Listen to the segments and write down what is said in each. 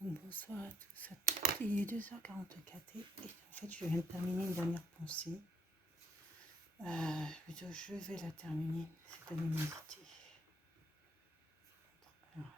Donc, bonsoir à tous, à toutes. Il est 2h44 et en fait je viens de terminer une dernière pensée. Je vais la terminer, cette animosité. Alors,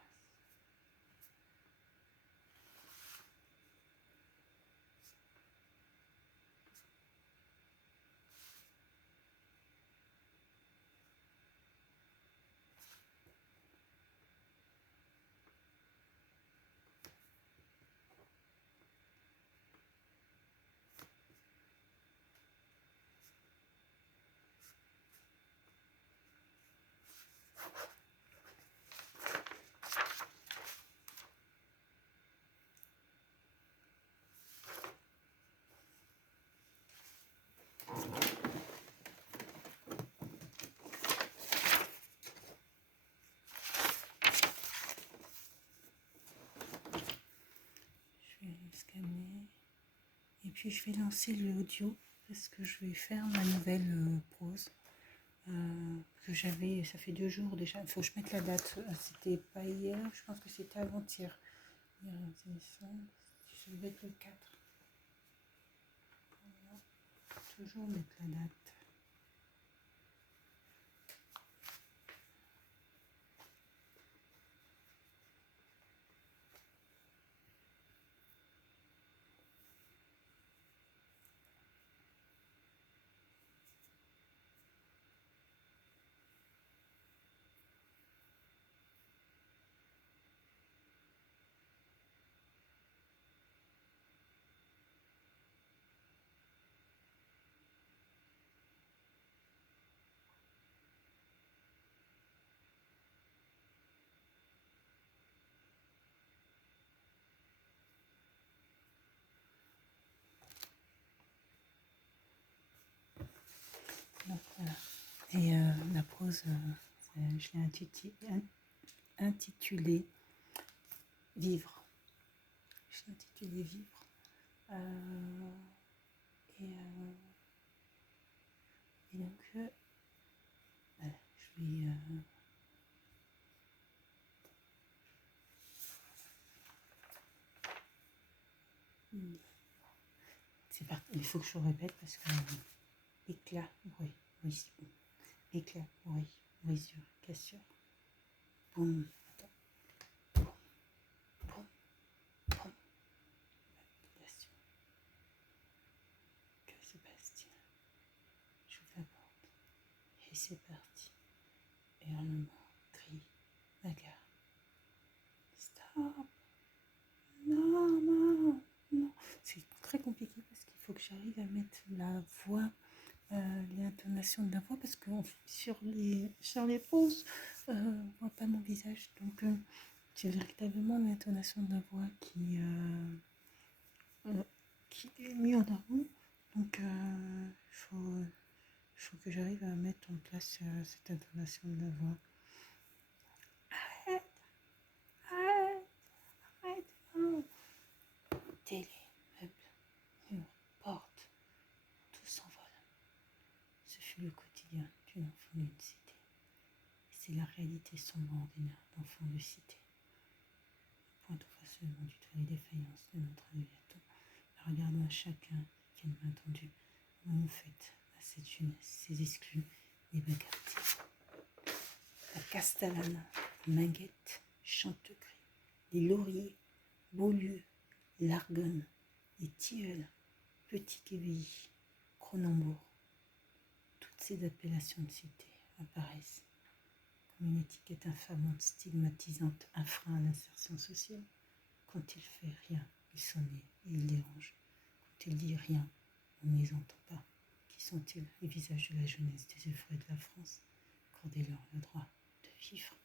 je vais scanner et puis je vais lancer l'audio parce que je vais faire ma nouvelle prose que j'avais, ça fait 2 jours déjà. Il faut que je mette la date, c'était pas hier, je pense que c'était avant-hier. Hier, c'est ça, ça devait être le 4. Voilà. Toujours mettre la date. Donc, voilà. Et la prose, je l'ai intitulée Vivre. Je l'ai intitulée Vivre. Et donc, voilà, je vais. C'est parti. Il faut que je répète parce que éclat, bruit, brisure. Éclat, bruit, brisure, cassure. Boum. Boum, boum, boum. Lapidation. Que se passe-t-il? J'ouvre la porte. Et c'est parti. Hurlement, cri, bagarre. Stop. Non, non, non. C'est très compliqué parce qu'il faut que j'arrive à mettre la voix, l'intonation de la voix, parce que sur les pauses, on ne voit pas mon visage. Donc, c'est véritablement l'intonation de la voix qui est mise en avant. Donc, faut que j'arrive à mettre en place cette intonation de la voix. Arrête, arrête, arrête, non. Télé, meubles, murs, portes, tout s'envole. Ce fut le quotidien d'une enfant d'une cité. C'est la réalité sombre ordinaire d'enfants de cité. Point au façonnement du toit et défaillance de notre Léviathan. Regardons à chacun qui m'a entendu. Comment faites à cette jeunesse, ces exclus, les bagartiers. La castellane, Minguette, Chantegris, les lauriers, Beaulieu, l'Argonne, les tilleuls, Petit Quevilly, Cronenbourg. Toutes ces appellations de cité apparaissent comme une étiquette infamante, stigmatisante, un frein à l'insertion sociale. Quand il fait rien, il s'ennuie et il dérange. Quand il dit rien, on ne les entend pas. Qui sont-ils, les visages de la jeunesse des œuvrés de la France? Accordez-leur le droit de vivre.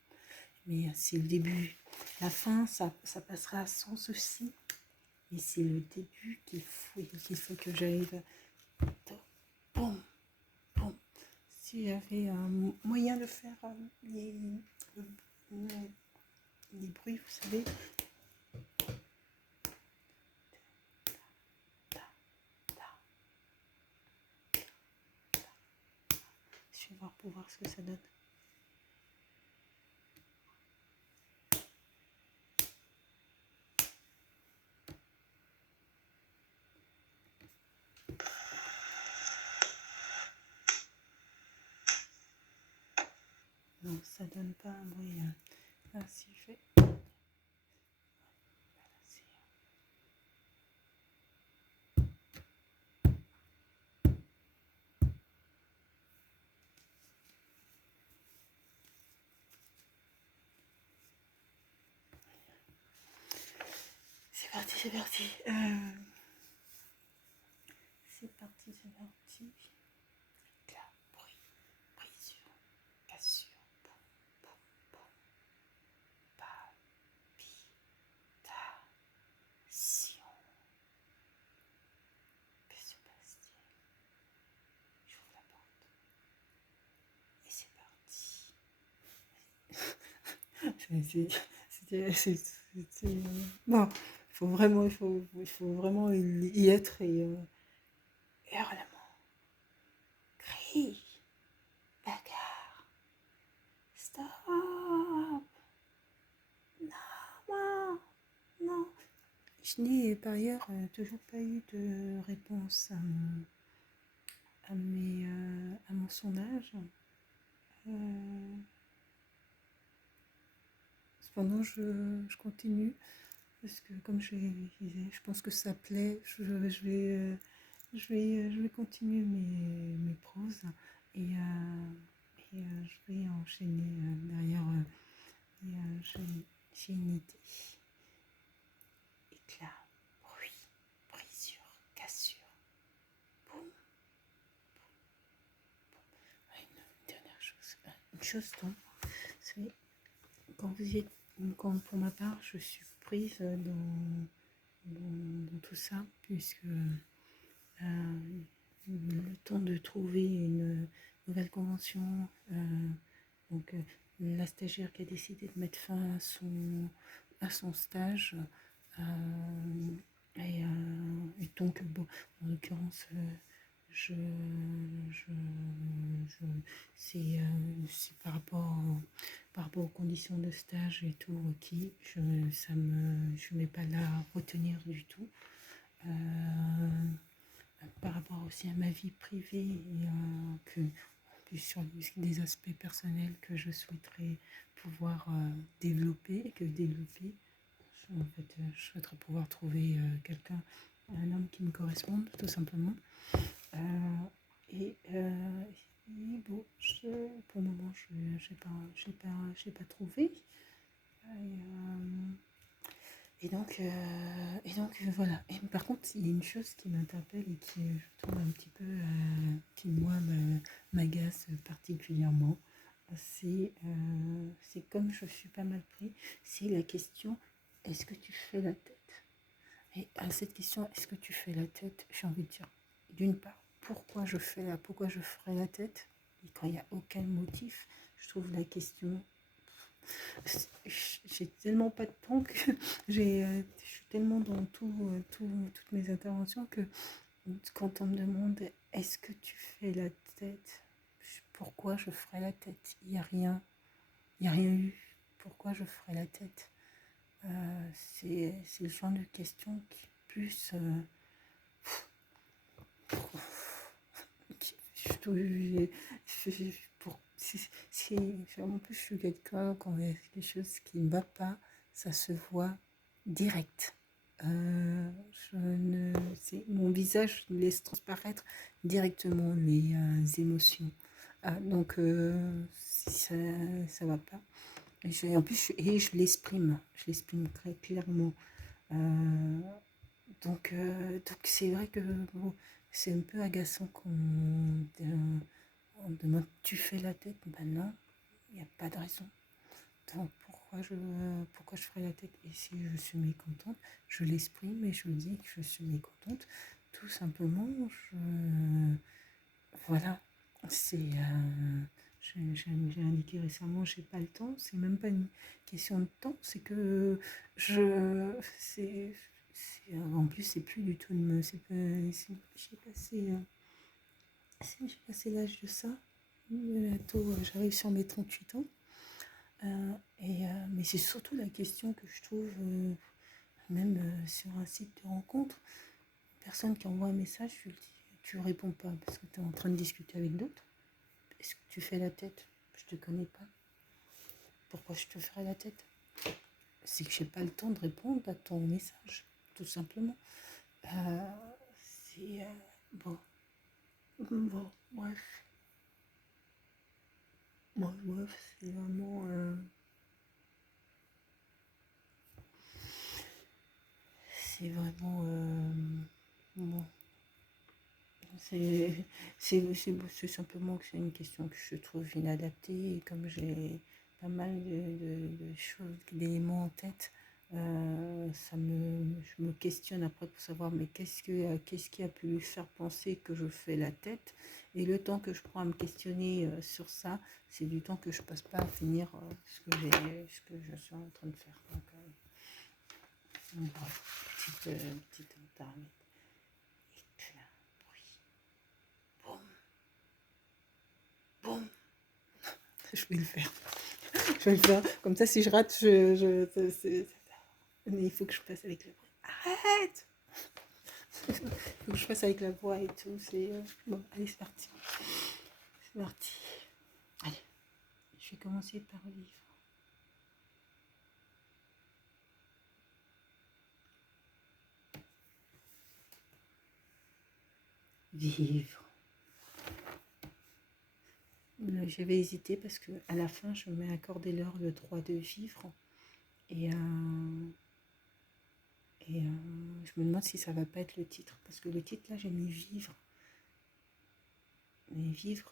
Mais c'est le début. La fin, ça passera sans souci. Mais c'est le début qu'il faut que j'arrive à... Boum, boum. Si j'avais un moyen de faire les bruits, vous savez. Je vais voir pour voir ce que ça donne. non, ça donne pas un bruit. Ah, si je fais... C'est parti, c'est parti. C'est parti, c'est parti. Éclat, bruit, brisure, cassure, boum, boum, boum. Palpitation. Que se passe-t-il? J'ouvre la porte. Et c'est parti. Bon, il faut vraiment y être et hurlement, cri, bagarre, stop, non, non. Je n'ai par ailleurs toujours pas eu de réponse à mon sondage. Cependant, je continue parce que comme je disais, je pense que ça plaît. Je vais continuer mes proses et je vais enchaîner derrière. J'ai une idée. Éclat, bruit, brisure, cassure. Boum, boum, boum. Une dernière chose. Une chose dont, vous savez, quand pour ma part, je suis prise dans tout ça, puisque le temps de trouver une nouvelle convention, donc la stagiaire qui a décidé de mettre fin à son stage, et donc bon, en l'occurrence je, je, je c'est par rapport aux conditions de stage et tout requis, je n'ai pas là à retenir du tout. Par rapport aussi à ma vie privée et sur des aspects personnels que je souhaiterais pouvoir développer. En fait, je souhaiterais pouvoir trouver quelqu'un, un homme qui me corresponde, tout simplement. Et bon, pour le moment, je n'ai pas trouvé. Et donc voilà. Et par contre, il y a une chose qui m'interpelle et qui, je trouve un petit peu, qui moi m'agace particulièrement. C'est comme je suis pas mal pris, c'est la question, est-ce que tu fais la tête? Et à cette question, est-ce que tu fais la tête? J'ai envie de dire, d'une part, pourquoi je ferais la tête? Et quand il n'y a aucun motif, je trouve la question... J'ai tellement pas de temps que je suis tellement dans toutes mes interventions que quand on me demande est-ce que tu fais la tête, pourquoi je ferais la tête? Il n'y a rien eu. Pourquoi je ferais la tête? C'est le genre de question qui plus en plus je suis quelqu'un quand il y a quelque chose qui ne va pas, ça se voit direct. Mon visage laisse transparaître directement les émotions. Donc si ça va pas. En plus, je l'exprime très clairement. Donc c'est vrai que bon, c'est un peu agaçant quand on demande tu fais la tête. Ben non, il n'y a pas de raison. Donc pourquoi je ferais la tête? Et si je suis mécontente, je l'exprime et je dis que je suis mécontente. Tout simplement, voilà. J'ai indiqué récemment, j'ai pas le temps. C'est même pas une question de temps, c'est que en plus c'est plus du tout j'ai passé l'âge de ça. Bientôt, j'arrive sur mes 38 ans. Mais c'est surtout la question que je trouve, même sur un site de rencontre, personne qui envoie un message, je lui dis, tu réponds pas parce que tu es en train de discuter avec d'autres. Est-ce que tu fais la tête? Je te connais pas. Pourquoi je te ferais la tête? C'est que j'ai pas le temps de répondre à ton message, tout simplement. C'est bon, bon, bref. Bon, bref, c'est vraiment bon. C'est simplement que c'est une question que je trouve inadaptée et comme j'ai pas mal de choses, d'éléments en tête, je me questionne après pour savoir mais qu'est-ce qui a pu lui faire penser que je fais la tête, et le temps que je prends à me questionner sur ça, c'est du temps que je passe pas à finir ce que je suis en train de faire. Donc, voilà, petite intermède. Éclat, bruit, boum, boum. Je vais le faire. Je vais le faire. Comme ça, si je rate, mais il faut que je fasse avec la voix. Arrête! Il faut que je fasse avec la voix et tout. Bon, allez, c'est parti. C'est parti. Allez, je vais commencer par vivre. Vivre. J'avais hésité parce que à la fin, je m'ai accordé l'heure le droit de vivre. Et je me demande si ça va pas être le titre. Parce que le titre, là, j'ai mis vivre. Mais vivre,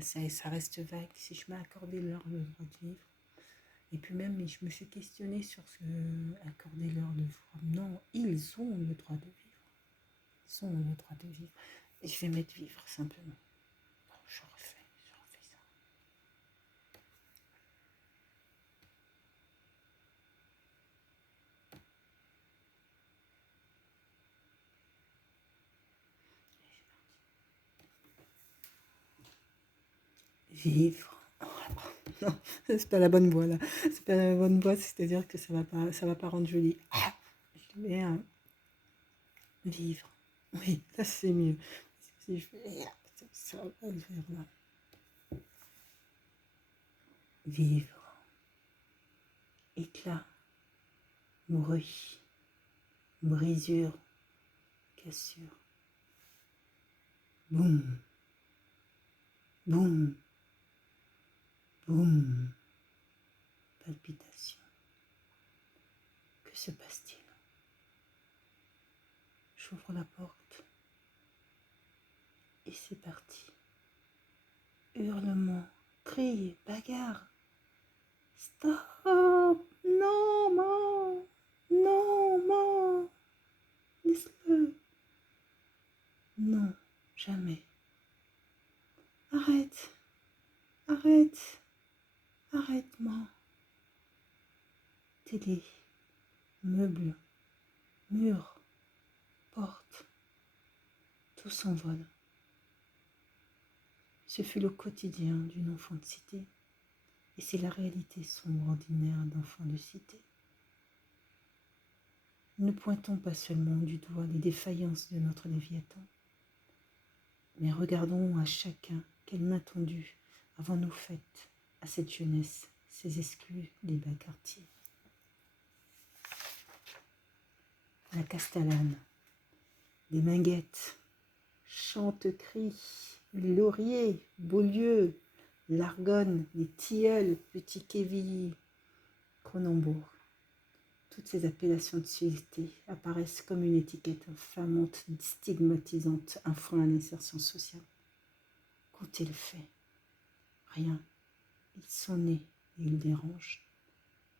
ça reste vague. Si je m'ai accordé leur le droit de vivre. Et puis même, je me suis questionnée sur ce accorder leur le droit. Non, ils ont le droit de vivre. Ils ont le droit de vivre. Et je vais mettre vivre simplement. Bon, je refais ça. Vivre. Non, c'est pas la bonne voix là. C'est pas la bonne voix, c'est-à-dire que ça va pas rendre joli. Je mets un vivre. Oui, là c'est mieux. Si je fais ça va pas le faire là. Vivre. Éclat. Bruit. Brisure. Cassure. Boum. Boum. Boum. Palpitation. Que se passe-t-il? J'ouvre la porte. Et c'est parti. Hurlement, cris, bagarre. Stop! Non, maman! Non, maman! Laisse-le! Non, jamais. Arrête! Arrête! Arrête-moi! Télé, meubles, murs, portes, tout s'envole. Ce fut le quotidien d'une enfant de cité, et c'est la réalité sombre ordinaire d'enfant de cité. Ne pointons pas seulement du doigt les défaillances de notre Léviathan, mais regardons à chacun quelle main tendue avons-nous faite à cette jeunesse, ces exclus des bas quartiers. La Castellane, les Minguettes, Chante-Cri, les Lauriers, Beaulieu, l'Argonne, les Tilleuls, Petit Quevilly, Cronenbourg. Toutes ces appellations de cité apparaissent comme une étiquette infamante, stigmatisante, un frein à l'insertion sociale. Qu'ont-ils fait? Rien. Ils sont nés et ils dérangent.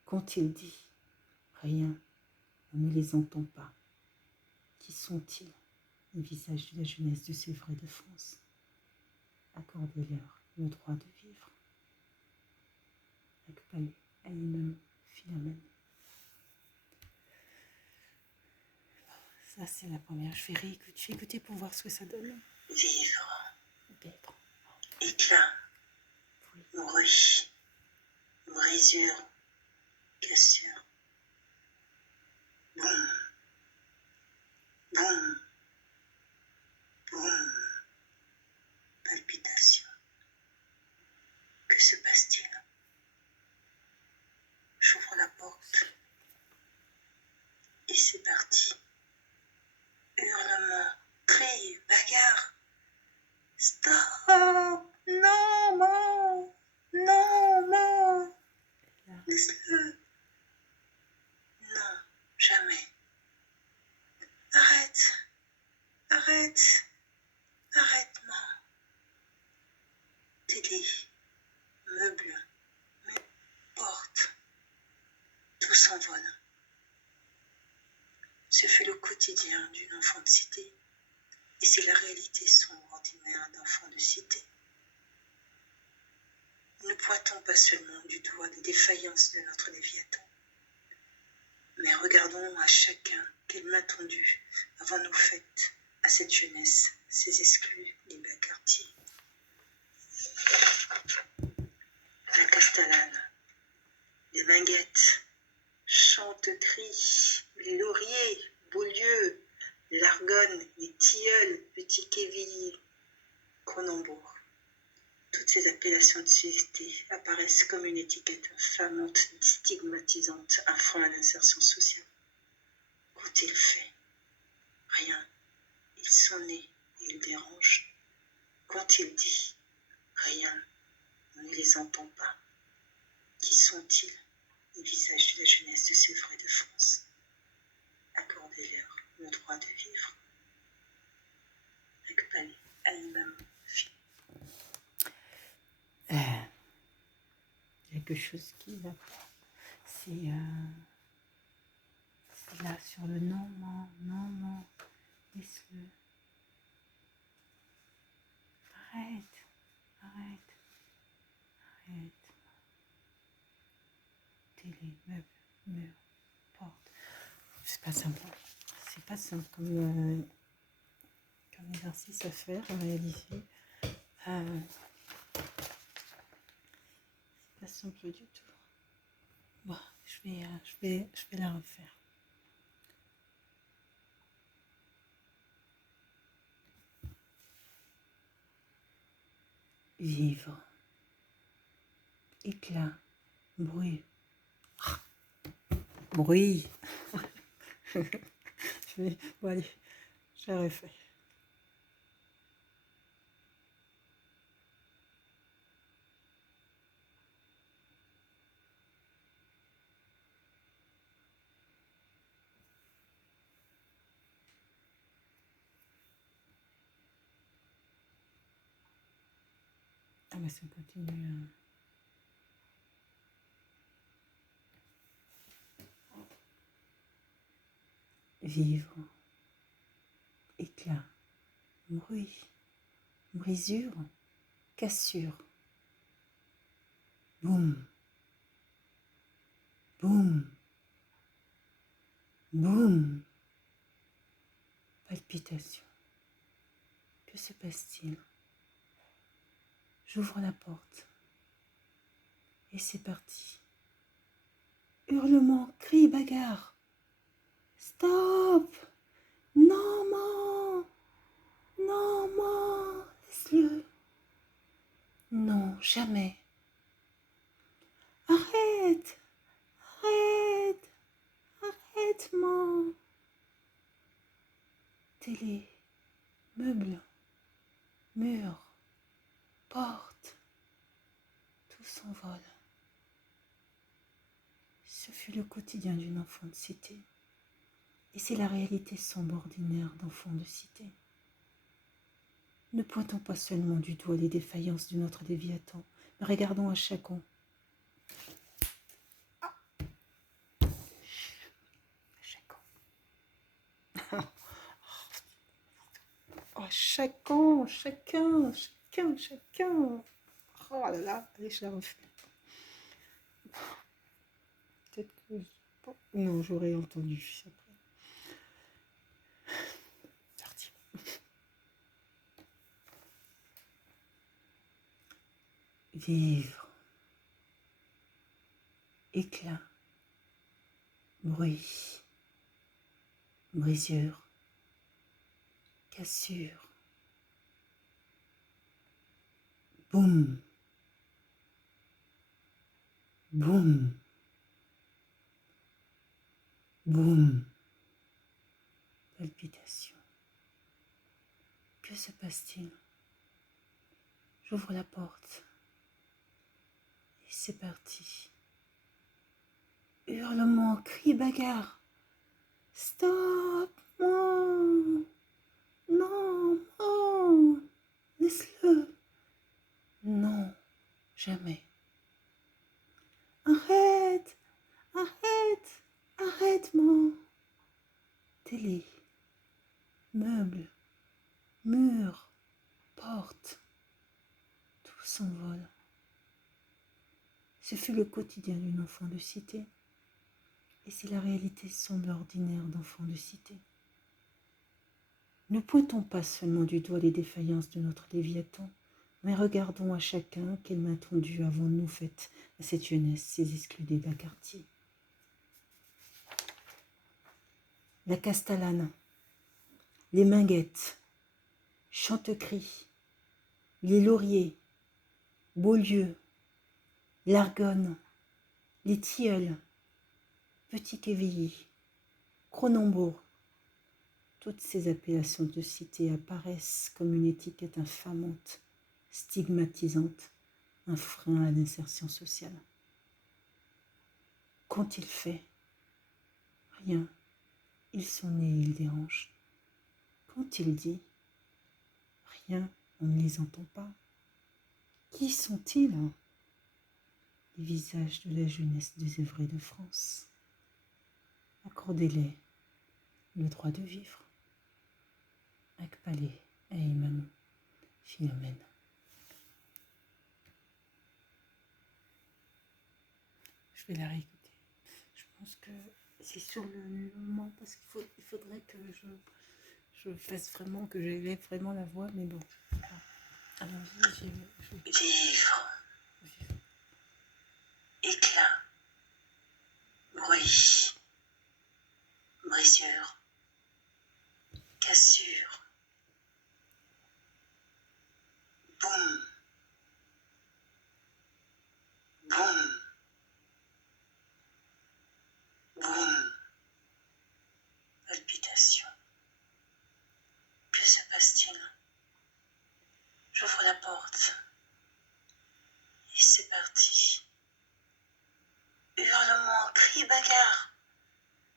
Qu'ont-ils dit? Rien. On ne les entend pas. Qui sont-ils? Les visages de la jeunesse du Sévray de France. Accordez-leur le droit de vivre. Akpalé, Aïnam, Philomène. Ça, c'est la première. Je vais écouter pour voir ce que ça donne. Vivre. Vivre. Éclat. Bruit. Brisure. Cassure. Boum. Boum. Boum. Palpitation. Que se passe-t-il? c'est parti. Hurlement, cris, bagarre. Stop! Non, non! Non, non! Laisse-le. Non, jamais. Arrête! Arrête! Arrête-moi! Télé, meubles, portes, tout s'envole. Ce fut le quotidien d'une enfant de cité, et c'est la réalité sombre ordinaire d'enfant de cité. Ne pointons pas seulement du doigt les défaillances de notre Léviathan, mais regardons à chacun quelle main tendue avons-nous faite à cette jeunesse, ces exclus des bas quartiers. La Castellane, les Minguettes, Chantecry, les Lauriers, Beaulieu, l'Argonne, les Tilleuls, Petit Quevilly, Cronenbourg. Toutes ces appellations de cité apparaissent comme une étiquette infamante, stigmatisante, un frein à l'insertion sociale. Qu'ont-ils fait? Rien. Ils sont nés et ils dérangent. Qu'ont-ils dit? Rien. On ne les entend pas. Qui sont-ils? Les visages de la jeunesse de Sèvres et de France. Accordez-leur le droit de vivre. Akbal al-Imam. Quelque chose qui va pas. C'est là sur le non, non, non, non. Laisse-le. Arrête. Arrête. Arrête. Télé, meuble, mur, porte. C'est pas simple. C'est pas simple comme exercice à faire, à réaliser. C'est pas simple du tout. Bon, je vais la refaire. Vivre. Éclat. Bruit. Bruit. Bon, allez, je la refais. Ah, mais ça continue. Vivre. Éclat. Bruit. Brisure. Cassure. Boum. Boum. Boum. Palpitation. Que se passe-t-il? J'ouvre la porte. Et c'est parti. Hurlement, cris, bagarre. Stop! Non, maman! Non, maman! Laisse-le. Non, jamais. Arrête! Arrête! Arrête, maman! Télé, meubles, murs, portes, tout s'envole. Ce fut le quotidien d'une enfant de cité. Et c'est la réalité sombre ordinaire d'enfant de cité. Ne pointons pas seulement du doigt les défaillances de notre Léviathan, mais regardons à chacun. Chacun. Oh là là, allez, je la refais. Peut-être que... Non, j'aurais entendu après. Parti. Vivre. Éclat. Bruit. Brisure. Cassure. Boum. Boum. Boum. se passe-t-il? J'ouvre la porte. Et c'est parti. Hurlements, cris, bagarre. Stop, moi. Non, non. Laisse-le. Non, jamais. Arrête, arrête, arrête-moi. Télé, meubles, murs, portes, tout s'envole. Ce fut le quotidien d'une enfant de cité, et si la réalité semble ordinaire d'enfant de cité. Ne pointons pas seulement du doigt les défaillances de notre Léviathan, mais regardons à chacun quelle main tendue avons-nous faite à cette jeunesse, ces exclus des bas quartiers. La Castellane, les Minguettes, Chantecry, les Lauriers, Beaulieu, l'Argonne, les Tilleuls, Petit-Quevilly, Crononbourg. Toutes ces appellations de cité apparaissent comme une étiquette infamante, stigmatisante, un frein à l'insertion sociale. Qu'ont-ils fait? Rien. Ils sont nés, ils dérangent. Qu'ont-ils dit? Rien, on ne les entend pas. Qui sont-ils? Les visages de la jeunesse désœuvrée de France. Accordez-les le droit de vivre. Akpalé, Maman, Philomène. Je vais la réécouter. Je pense que c'est sur le moment parce qu'il faudrait que je fasse vraiment, que j'élève vraiment la voix, mais bon. Allons-y, Vivre. Éclat. Bruit. Brisure. Cassure. Boum. Boum. Boum. Palpitation. Que se passe-t-il? J'ouvre la porte. Et c'est parti. Hurlements, cris, bagarre.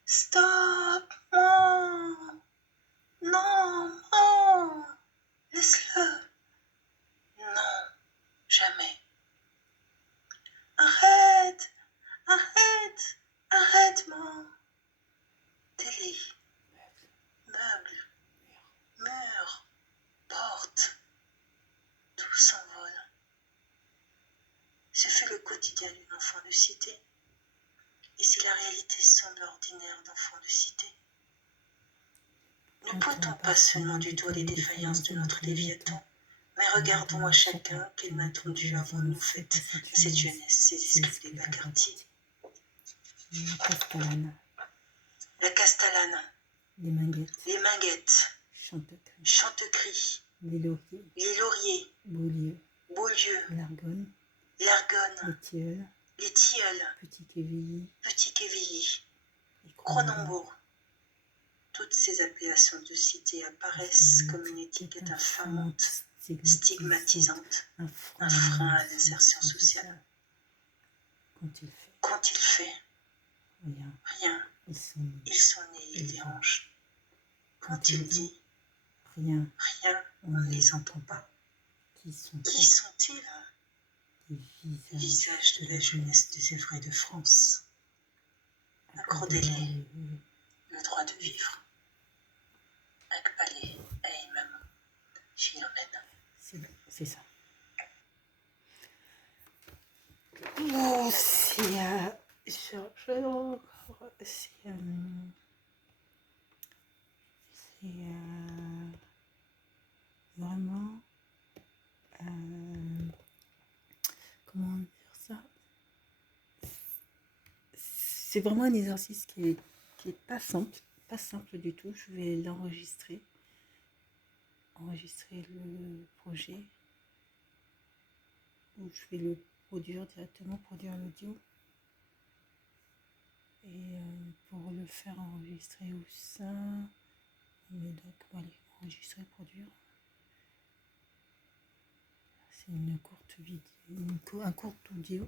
Stop, non. Non, non. Laisse-le. Non, jamais. Arrête, arrête, arrête-moi. Télé, meubles, murs, portes, tout s'envole. Ce fut le quotidien d'une enfant de cité. Et si la réalité semble ordinaire d'enfant de cité, ne pointons pas seulement du doigt les défaillances de notre Léviathan, mais regardons à chacun quelle main tendue avons-nous faite à cette jeunesse, ces exclus des bas quartiers. La Castellane, La Castellane, les Minguettes, Chantecry, Chantecry, les Lauriers, Beaulieu, l'Argonne, les Tilleuls, Petit-Quevilly, et Crononbourg. Toutes ces appellations de cité apparaissent comme une étiquette infamante, stigmatisante, un frein à l'insertion sociale. Qu'ont-ils fait? Rien. Ils sont nés, ils dérangent. Qu'ont-ils dit? Rien, on ne les entend pas. Qui sont-ils? Les visages de la jeunesse désœuvrée de France. Accordez-les le droit de vivre. Akpalé, Maman, Philomène. C'est ça. Oh, c'est vraiment comment dire ça, c'est vraiment un exercice qui est pas simple du tout. Je vais enregistrer le projet, ou je vais le directement produire l'audio, et pour le faire enregistrer où ça, donc allez, enregistrer, produire, C'est une courte vidéo, un court audio.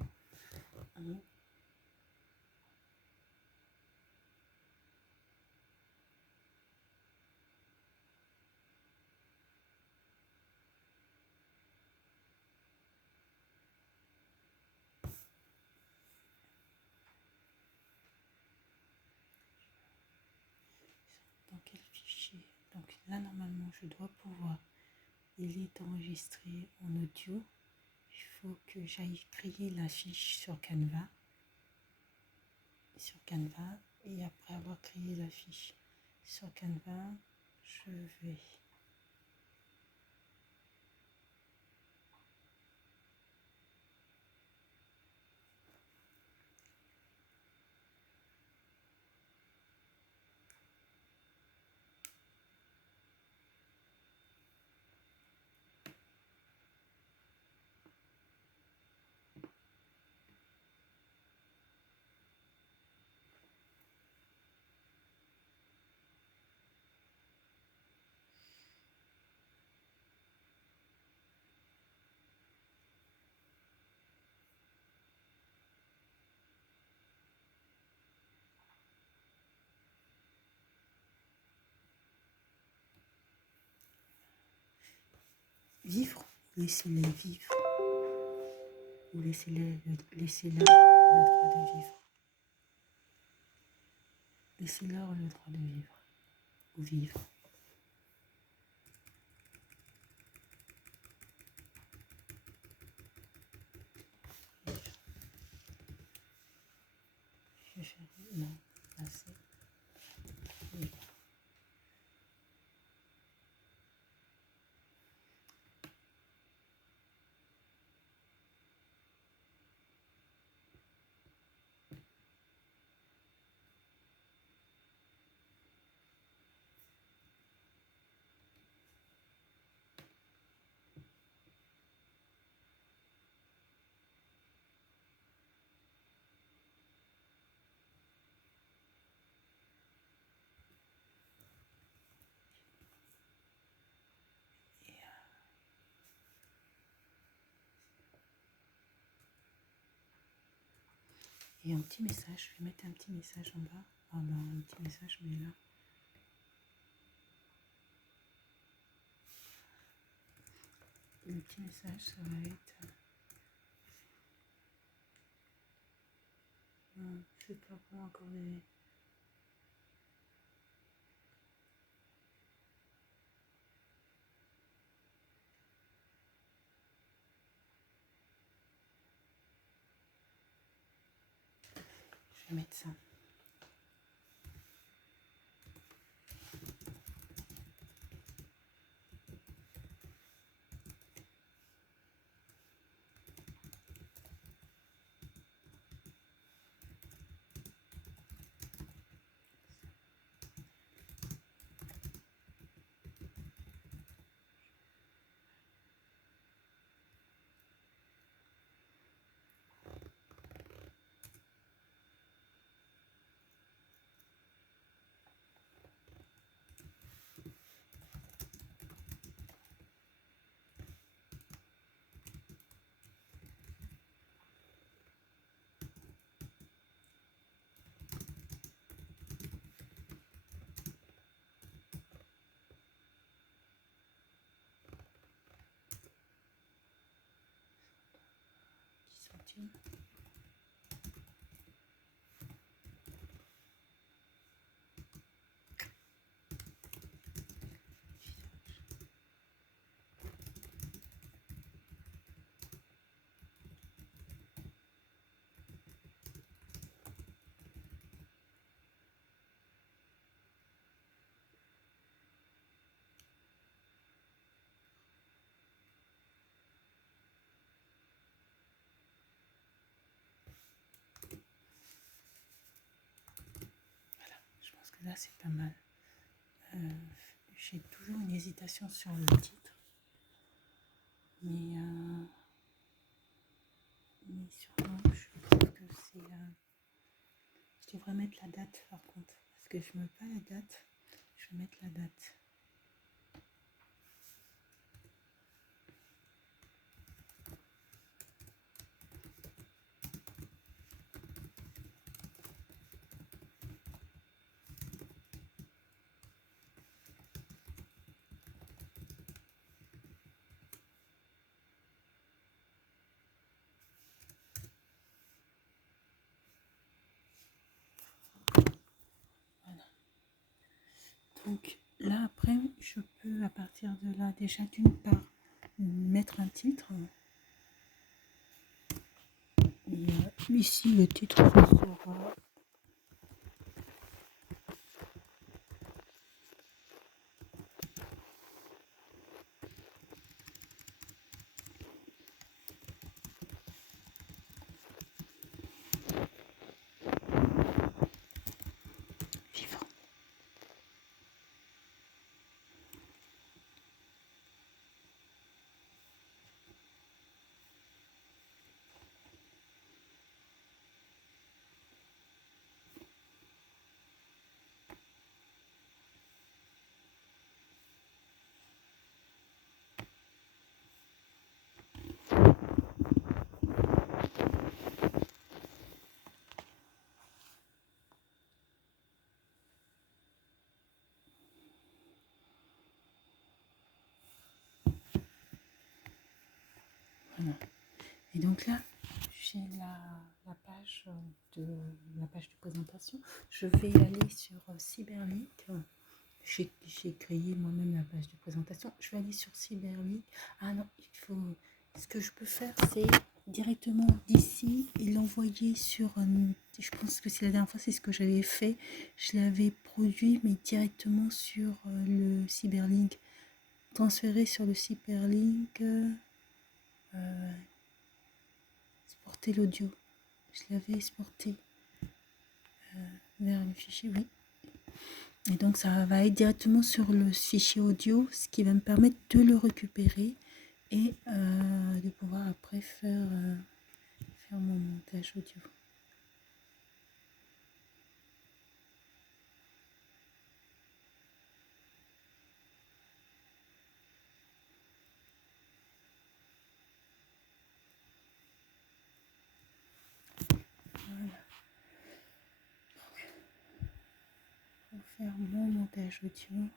Dans quel fichier? Donc là, normalement, je dois pouvoir. Il est enregistré en audio. Il faut que j'aille créer la fiche sur Canva. Et après avoir créé la fiche sur Canva, je vais vivre ou laisser-les vivre, ou laisser-leur le droit de vivre. Laissez-leur le droit de vivre, ou vivre. Je vais faire, non, assez. Vivre. Et un petit message, je vais mettre un petit message en bas. Ah ben, un petit message, mais là. Le petit message, ça va être... c'est pas bon encore les... Je vais mettre ça. Centimes. Je pense que là c'est pas mal. J'ai toujours une hésitation sur le titre, mais sûrement je trouve que c'est... je devrais mettre la date par contre, parce que je ne mets pas la date, je vais mettre la date. Donc là, après, je peux, à partir de là, déjà d'une part, mettre un titre. Et ici, le titre sera vivant. Voilà. Et donc là, j'ai la page la page de présentation. Je vais aller sur Cyberlink. J'ai créé moi-même la page de présentation. Je vais aller sur Cyberlink. Ah non, ce que je peux faire, c'est directement d'ici et l'envoyer sur. Je pense que c'est la dernière fois, c'est ce que j'avais fait. Je l'avais produit, mais directement sur le Cyberlink. Transférer sur le Cyberlink. Exporter l'audio. Je l'avais exporté vers le fichier, oui. Et donc ça va être directement sur le fichier audio, ce qui va me permettre de le récupérer et de pouvoir après faire mon montage audio. Voilà. Pour faire mon montage audio.